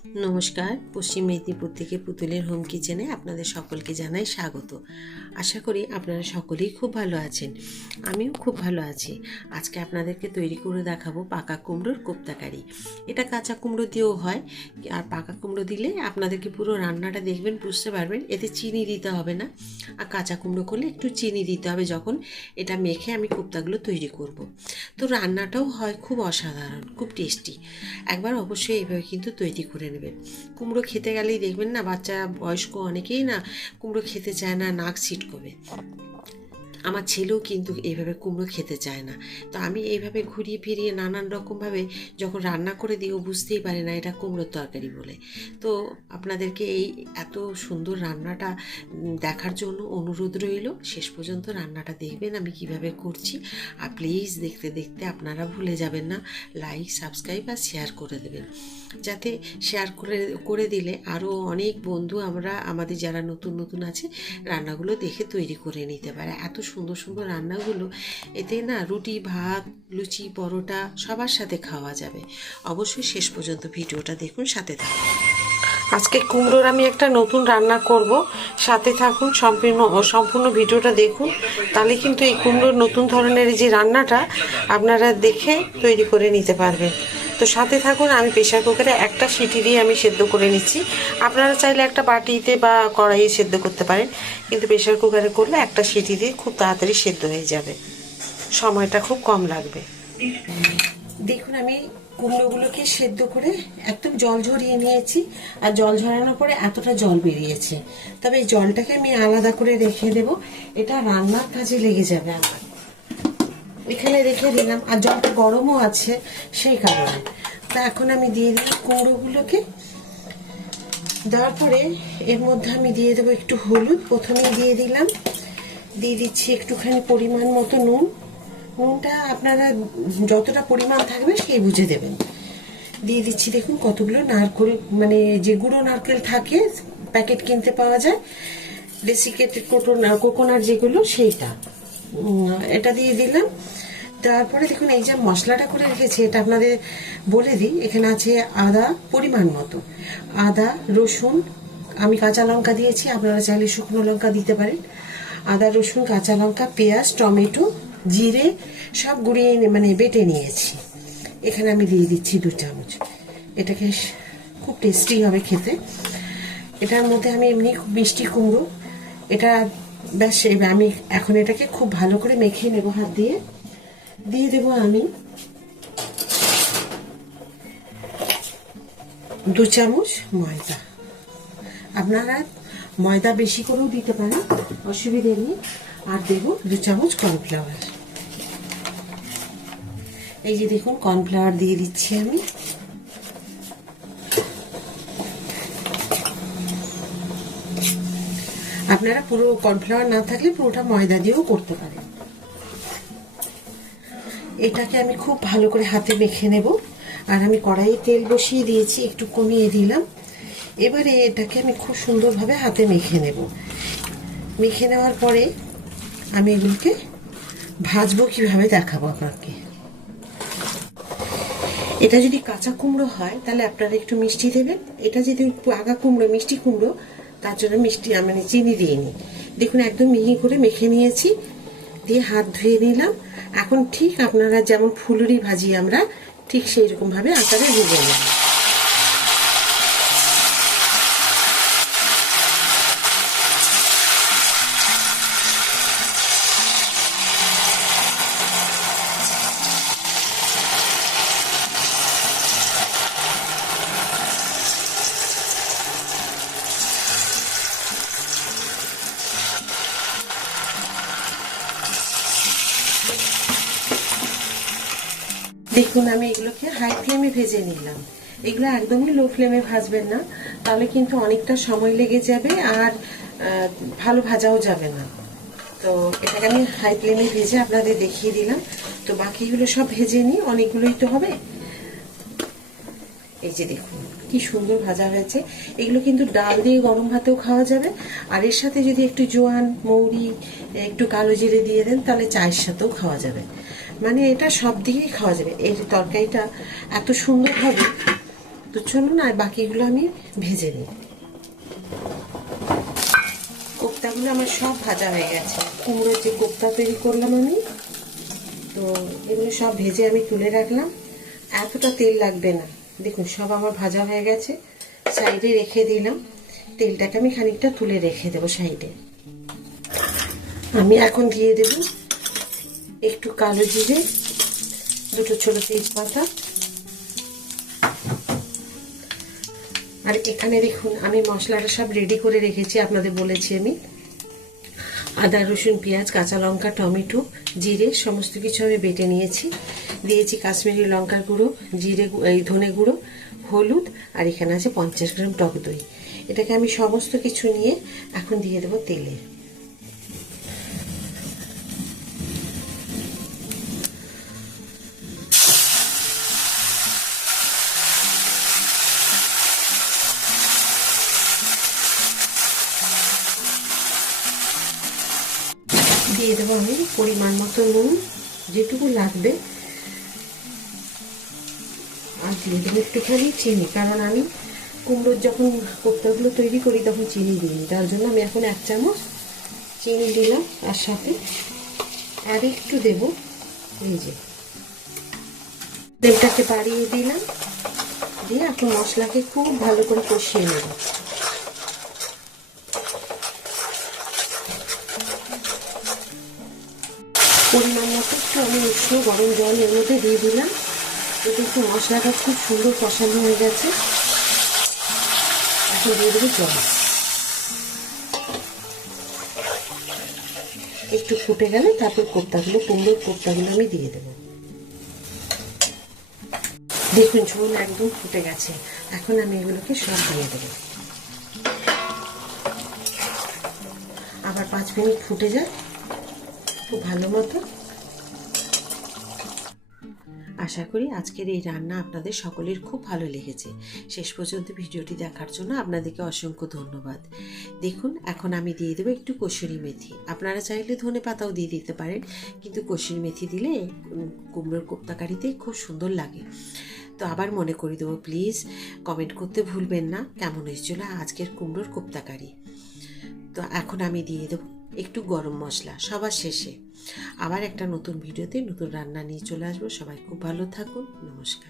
নমস্কার, পশ্চিম মেদিনীপুর থেকে পুতুলের হোম কিচেনে আপনাদের সকলকে জানাই স্বাগত। আশা করি আপনারা সকলেই খুব ভালো আছেন। আমিও খুব ভালো আছি। আজকে আপনাদেরকে তৈরি করে দেখাবো পাকা কুমড়োর কোপ্তা কারি। এটা কাঁচা কুমড়ো দিয়েও হয়, আর পাকা কুমড়ো দিলে আপনাদেরকে পুরো রান্নাটা দেখবেন, বুঝতে পারবেন এতে চিনি দিতে হবে না। আর কাঁচা কুমড়ো করলে একটু চিনি দিতে হবে যখন এটা মেখে আমি কোপ্তাগুলো তৈরি করব। তো রান্নাটাও হয় খুব অসাধারণ, খুব টেস্টি। একবার অবশ্যই এইভাবে কিন্তু তৈরি করে নেবেন। কুমড়ো খেতে গেলেই দেখবেন না, বাচ্চা বয়স্ক অনেকেই না কুমড়ো খেতে চায় না, নাক ছিটকবে। আমার ছেলেও কিন্তু এইভাবে কুমড়ো খেতে চায় না। তো আমি এইভাবে ঘুরিয়ে ফিরিয়ে নানান রকমভাবে যখন রান্না করে দিই, ও বুঝতেই পারে না এটা কুমড়োর তরকারি বলে। তো আপনাদেরকে এই এত সুন্দর রান্নাটা দেখার জন্য অনুরোধ রইল। শেষ পর্যন্ত রান্নাটা দেখবেন আমি কিভাবে করছি। আর প্লিজ দেখতে দেখতে আপনারা ভুলে যাবেন না লাইক, সাবস্ক্রাইব আর শেয়ার করে দেবেন, যাতে শেয়ার করে দিলে আরও অনেক বন্ধু আমাদের যারা নতুন নতুন আছে রান্নাগুলো দেখে তৈরি করে নিতে পারে। এত সুন্দর সুন্দর রান্নাগুলো, এতে না রুটি, ভাত, লুচি, পরোটা সবার সাথে খাওয়া যাবে। অবশ্যই শেষ পর্যন্ত ভিডিওটা দেখুন, সাথে থাকুন। আজকে কুমড়োর আমি একটা নতুন রান্না করব, সাথে থাকুন, সম্পূর্ণ ভিডিওটা দেখুন। তাহলে কিন্তু এই কুমড়োর নতুন ধরনের যে রান্নাটা আপনারা দেখে তৈরি করে নিতে পারবেন। তো সাথে থাকুন। আমি প্রেশার কুকারে একটা সিটি দিয়ে আমি সেদ্ধ করে নিচ্ছি। আপনারা চাইলে একটা বাটিতে বা কড়াইয়ে সেদ্ধ করতে পারেন, কিন্তু প্রেশার কুকারে করলে একটা সিটি দিয়ে খুব তাড়াতাড়ি সেদ্ধ হয়ে যাবে, সময়টা খুব কম লাগবে। দেখুন, আমি কুমড়োগুলোকে সেদ্ধ করে একদম জল ঝরিয়ে নিয়েছি। আর জল ঝরানোর পরে এতটা জল বেরিয়েছে। তবে এই জলটাকে আমি আলাদা করে রেখে দেব, এটা রান্নার কাজে লেগে যাবে আমার। এখানে রেখে দিলাম, আর জলটা গরমও আছে সেই কারণে। তা এখন আমি দিয়ে দিই কুমড়োগুলোকে। দেওয়ার পরে এর মধ্যে আমি দিয়ে দেবো একটু হলুদ, প্রথমেই দিয়ে দিলাম। দিয়ে দিচ্ছি একটুখানি পরিমাণ মতো নুন। নুনটা আপনারা যতটা পরিমাণ থাকবে সেই বুঝে দেবেন। দিয়ে দিচ্ছি দেখুন কতগুলো নারকেল, মানে যে গুঁড়ো নারকেল থাকে প্যাকেট কিনতে পাওয়া যায়, ডেসিকেটেড কোকোনাট যেগুলো, সেইটা এটা দিয়ে দিলাম। তারপরে দেখুন এই যে মশলাটা করে রেখেছি, এটা আপনাদের বলে দিই। এখানে আছে আদা পরিমাণ মতো, আদা, রসুন, আমি কাঁচা লঙ্কা দিয়েছি, আপনারা চাইলে শুকনো লঙ্কা দিতে পারেন। আদা, রসুন, কাঁচা লঙ্কা, পেঁয়াজ, টমেটো, জিরে সব গুঁড়িয়ে মানে বেটে নিয়েছি। এখানে আমি দিয়ে দিচ্ছি 2 চামচ। এটাকে খুব টেস্টি হবে খেতে। এটার মধ্যে আমি এমনি খুব মিষ্টি কুমড়ো, এটা ব্যাস। আমি এখন এটাকে খুব ভালো করে মেখে নেব হাত দিয়ে। দিয়ে দেবো আমি 2 চামচ ময়দা। আপনারা ময়দা বেশি করেও দিতে পারেন, অসুবিধে নেই। আর দেবো 2 চামচ কর্নফ্লাওয়ার। এই যে দেখুন কর্নফ্লাওয়ার দিয়ে দিচ্ছি আমি। আপনারা পুরো কর্নফ্লাওয়ার না থাকলে পুরোটা ময়দা দিয়েও করতে পারেন। এটাকে আমি খুব ভালো করে হাতে মেখে নেব। আর আমি কড়াইয়ে তেল বসিয়ে দিয়েছি, একটু কমিয়ে দিলাম। এবারে এটাকে আমি খুব সুন্দরভাবে হাতে মেখে নেব। মেখে নেওয়ার পরে আমি এগুলোকে ভাজবো, কিভাবে দেখাবো আপনাকে। এটা যদি কাঁচা কুমড়ো হয় তাহলে আপনারা একটু মিষ্টি দেবেন। এটা যদি পাকা কুমড়ো, মিষ্টি কুমড়ো, তার জন্য মিষ্টি মানে চিনি দিইনি। দেখুন একদম মিহি করে মেখে নিয়েছি, দিয়ে হাত ধুয়ে নিলাম। এখন ঠিক আপনারা যেমন ফুলুরি ভাজি আমরা, ঠিক সেই রকমভাবে আকারে ভেজে নেব। দেখুন আমি এগুলোকে হাই ফ্লেমে ভেজে নিলাম। এগুলো একদমই লো ফ্লেমে ভাজবেন না, তাহলে কিন্তু অনেকটা সময় লেগে যাবে আর ভালো ভাজাও যাবে না। তো এটাকে আমি হাই ফ্লেমে ভেজে আপনাদের দেখিয়ে দিলাম। তো বাকিগুলো সব ভেজে নিই, অনেকগুলোই তো হবে। এই যে দেখুন কি সুন্দর ভাজা হয়েছে। এগুলো কিন্তু ডাল দিয়ে গরম ভাতেও খাওয়া যাবে, আর এর সাথে যদি একটু জোয়ান, মৌরি, একটু কালো জিরে দিয়ে দেন তাহলে চায়ের সাথেও খাওয়া যাবে। মানে এটা সব দিকেই খাওয়া যাবে। এই তরকারিটা এত সুন্দর হবে, তো চলুন আর বাকিগুলো আমি ভেজে নিই। কোপ্তাগুলো আমার সব ভাজা হয়ে গেছে। কুমড়োর যে কোপ্তা তৈরি করলাম আমি, তো এগুলো সব ভেজে আমি তুলে রাখলাম। এতটা তেল লাগবে না, দেখুন সব আমার ভাজা হয়ে গেছে। সাইডে রেখে দিলাম। তেলটাকে আমি খানিকটা তুলে রেখে দেবো সাইডে। আমি এখন দিয়ে দেব একটু কালো জিরে, দুটো ছোট তেজপাতা, আর এখানে দেখুন আমি মশলাটা সব রেডি করে রেখেছি। আপনাদের বলেছি আমি আদা রসুন পেঁয়াজ কাঁচা লঙ্কা টমেটো জিরে সমস্ত কিছু আমি বেটে নিয়েছি। দিয়েছি কাশ্মীরি লঙ্কার গুঁড়ো, জিরে এই ধনে গুঁড়ো, হলুদ, আর এখানে আছে 50 গ্রাম টক দই। এটাকে আমি সমস্ত কিছু নিয়ে এখন দিয়ে দেবো তেলে। দিয়ে দেবো আমি পরিমাণ মতো নুন, যেটুকু লাগবে, আর দিয়ে দেবো একটুখানি চিনি, কারণ আমি কুমড়োর যখন কোপ্তাগুলো তৈরি করি তখন চিনি দিইনি, তার জন্য আমি এখন 1 চামচ চিনি দিলাম। আর সাথে আর একটু দেবো এই যে তেলটাকে বাড়িয়ে দিলাম, দিয়ে এখন মশলাকে খুব ভালো করে কষিয়ে নেব। পরিমাণ মতো একটু আমি উষ্ণ গরম জল এর মধ্যে দিয়ে দিলাম। এতে একটু মশলাটা খুব সুন্দর কষানো হয়ে গেছে। এখন দিয়ে দেবো জল। একটু ফুটে গেলে তারপর কোপ্তাগুলো, কুমড়োর কোপ্তাগুলো আমি দিয়ে দেবো। দেখুন ঝোল একদম ফুটে গেছে। এখন আমি এগুলোকে সব দিয়ে দেবো। আবার 5 মিনিট ফুটে যায় খুব ভালো মতো। আশা করি আজকের এই রান্না আপনাদের সকলের খুব ভালো লেগেছে। শেষ পর্যন্ত ভিডিওটি দেখার জন্য আপনাদেরকে অসংখ্য ধন্যবাদ। দেখুন এখন আমি দিয়ে দেবো একটু কসুরি মেথি। আপনারা চাইলে ধনে পাতাও দিয়ে দিতে পারেন, কিন্তু কসুরি মেথি দিলে কুমড়োর কোপ্তা কারিতে খুব সুন্দর লাগে। তো আবার মনে করে দেবো, প্লিজ কমেন্ট করতে ভুলবেন না কেমন হয়েছিল আজকের কুমড়োর কোপ্তা কারি। তো এখন আমি দিয়ে দেবো একটু গরম মশলা সবার শেষে। আবার একটা নতুন ভিডিওতে নতুন রান্না নিয়ে চলে আসবো। সবাই খুব ভালো থাকুন। নমস্কার।